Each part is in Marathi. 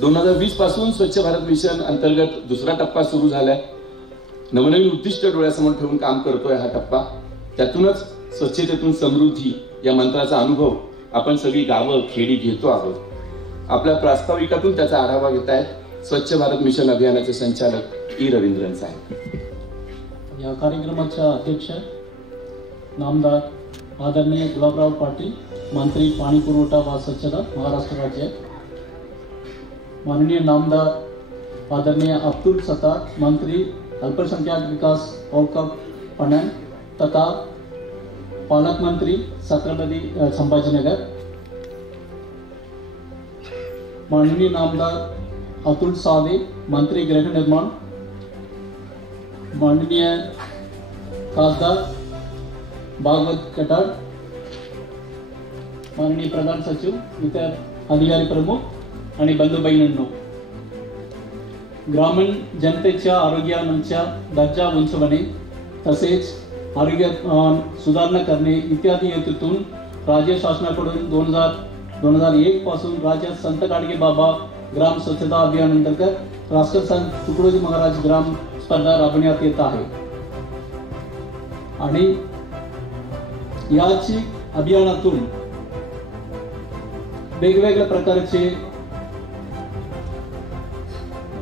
2020 पासून स्वच्छ भारत मिशन अंतर्गत दुसरा टप्पा सुरू झालाय। नवनवीन उद्दिष्ट डोळ्यासमोर ठेवून काम करतोय हा टप्पा। त्यातूनच स्वच्छतेतून समृद्धी या मंत्राचा अनुभव आपण सगळी गावं खेडी घेतो आहोत। आपल्या प्रास्ताविकातून त्याचा आढावा घेत आहेत स्वच्छ भारत मिशन अभियानाचे संचालक ई रवींद्रन साहेब। या कार्यक्रमाच्या अध्यक्ष नामदार आदरणीय गुलाबराव पाटील, मंत्री पाणी पुरवठा व स्वच्छता महाराष्ट्र राज्य। माननीय नामदार आदरणीय अब्दुल सत्तार, मंत्री अल्पसंख्याक विकास औकाफ पणन तथा पालक मंत्री छत्रपति संभाजीनगर। माननीय नामदार अतुल सावे, मंत्री गृह निर्माण। माननीय खासदार भागवत कटार, माननीय प्रधान सचिव, इतर अधिकारी प्रमुख आणि बंधू बहिणींनो, ग्रामीण जनतेच्या आरोग्याच्या दर्जा उंचवणे तसेच आरोग्य सुधारणा करणे इत्यादी हेतूतून राज्य शासनाकडून 2001 पासून राज्यात संत गाडगेबाबा ग्राम स्वच्छता अभियान अंतर्गत राष्ट्रसंत तुकडोजी महाराज ग्राम स्पर्धा राबवण्यात येत आहे। आणि याची अभियानातून वेगवेगळ्या प्रकारचे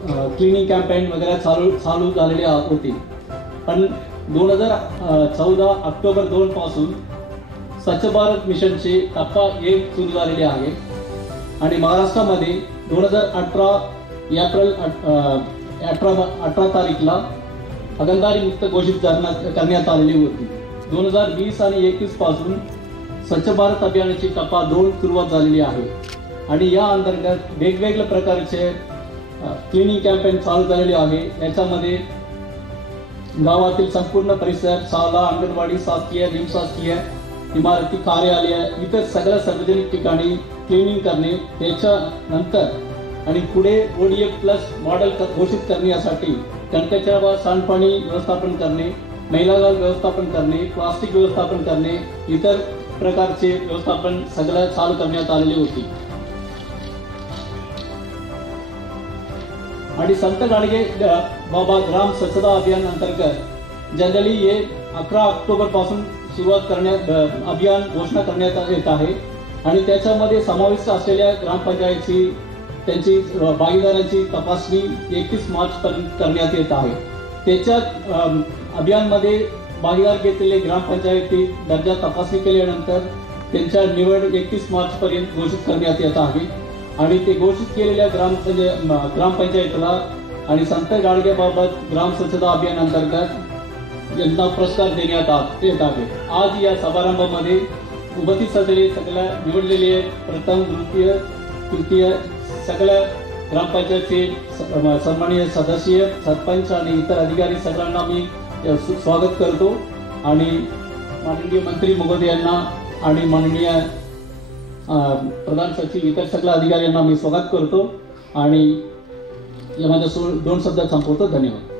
क्लिनिंग कॅम्पेन वगैरे चालू झालेले होते। पण 2014 ऑक्टोबर 2 पासून स्वच्छ भारत मिशनचे टप्पा 1 सुरू झालेले आहे आणि महाराष्ट्रामध्ये 2018 एप्रिल 18 तारीखला हागणदारी मुक्त घोषित करण्यात आलेली होती। 2020 आणि 21 पासून स्वच्छ भारत अभियानाची टप्पा 2 सुरुवात झालेली आहे आणि या अंतर्गत वेगवेगळ्या प्रकारचे क्लिनिंग कॅम्पेन चालू झालेले आहे। याच्यामध्ये गावातील संपूर्ण परिसर, शाळा, अंगणवाडी, शासकीय, निमशासकीय इमारती, कार्यालय, इतर सगळ्या सार्वजनिक ठिकाणी क्लिनिंग करणे, त्याच्यानंतर आणि पुढे ODF+ मॉडेल घोषित करण्यासाठी टँकरच्या व सांडपाणी व्यवस्थापन करणे, महिला गाव व्यवस्थापन करणे, प्लास्टिक व्यवस्थापन करणे, इतर प्रकारचे व्यवस्थापन सगळं चालू करण्यात आलेले होते। आणि संत गाडगे बाबा ग्राम स्वच्छता अभियान अंतर्गत जनरली हे 11 ऑक्टोबर पासून सुरुवात करण्यात अभियान घोषणा करण्यात येत आहे आणि त्याच्यामध्ये समाविष्ट असलेल्या ग्रामपंचायतीची त्यांची भागीदारांची तपासणी 21 मार्च पर्यंत करण्यात येत आहे। त्याच्या अभियानमध्ये भागीदार घेतलेले ग्रामपंचायती दर्जा तपासणी केल्यानंतर त्यांच्या निवड 21 मार्च पर्यंत घोषित करण्यात येत आहे आणि ते घोषित केलेल्या ग्रामपंचायतीला आणि संत गाडगेबाबत ग्राम स्वच्छता अभियान अंतर्गत यांना पुरस्कार देण्यात येत आहे। आज या समारंभामध्ये उपस्थित असलेले सगळ्या निवडलेले प्रथम, द्वितीय, तृतीय सगळ्या ग्रामपंचायतचे सन्माननीय सदस्य, सरपंच आणि इतर अधिकारी सगळ्यांना मी स्वागत करतो आणि माननीय मंत्री महोदयांना आणि माननीय प्रधान सचिव, इतर सगळ्या अधिकाऱ्यांना मी स्वागत करतो आणि या माझ्या 2 शब्दात संपवतो। धन्यवाद।